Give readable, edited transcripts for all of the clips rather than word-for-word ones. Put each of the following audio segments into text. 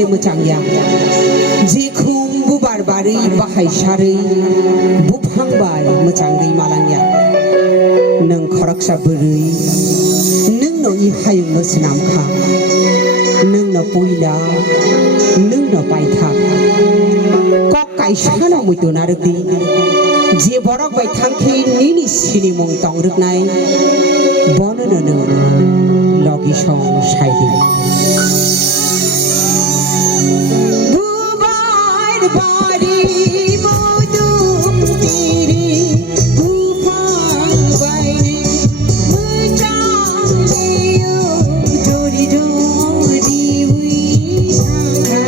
हले मोजांया जेखौबो बारबारै बाहायसारै बुफांबाय मोजाङै मालांया नों खरकसा बोरै नोंनो इ हायुंनो सिनामखा नोंनो पयला नोंनो बायथा कक कायसानो मुइदोनारगदि जे बरक बाय थांखि निनि सिनि मुं तंरगनाय बननो लगी सं साइदि बुबार बारी मोदुम तिरी बुफां बायने मोजां लियो जोरी जोरी उई सांगा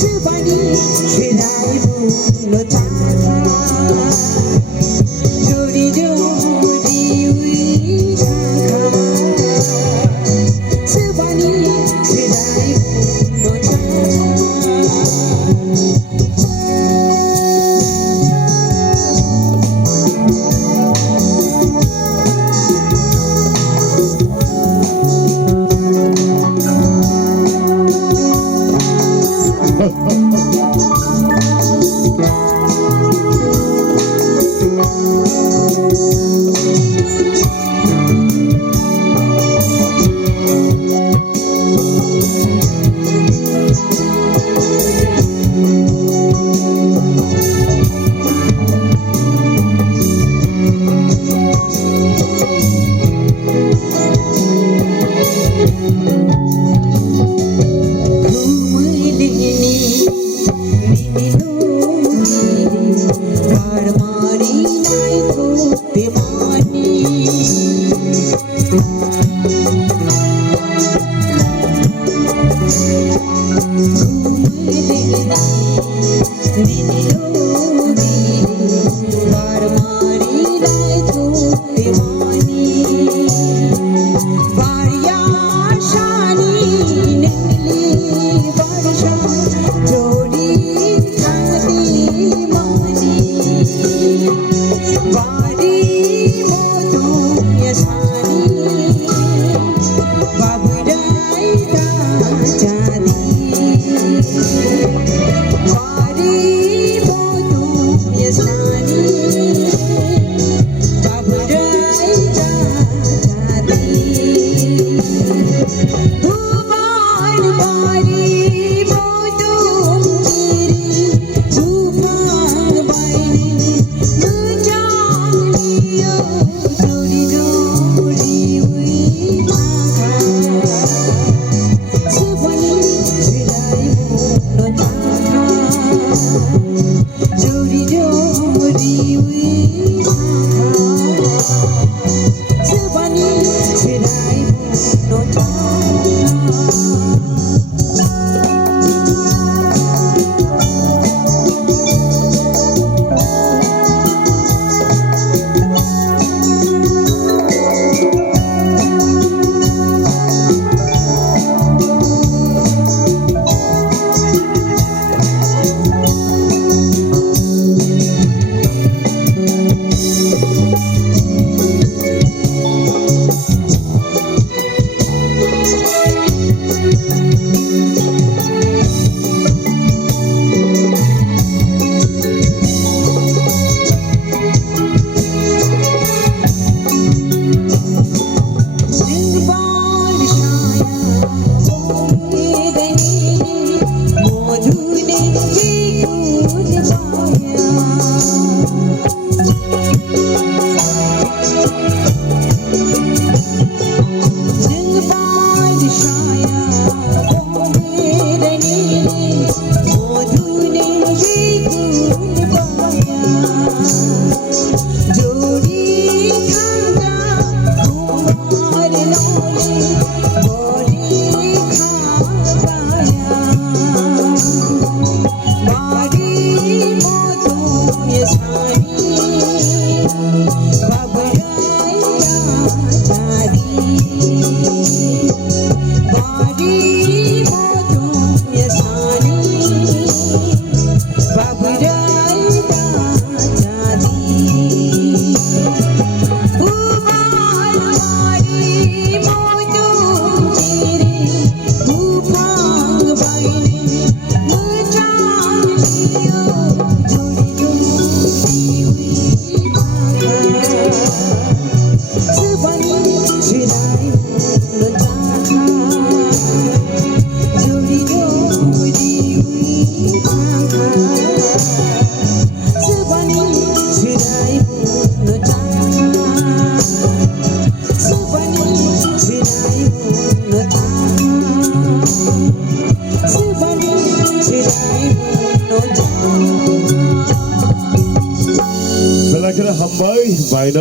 सुबानी सिराय बुनो चाखा जोरी जोरी उई सांगा सुबानी सिराय बुनो चाखा by no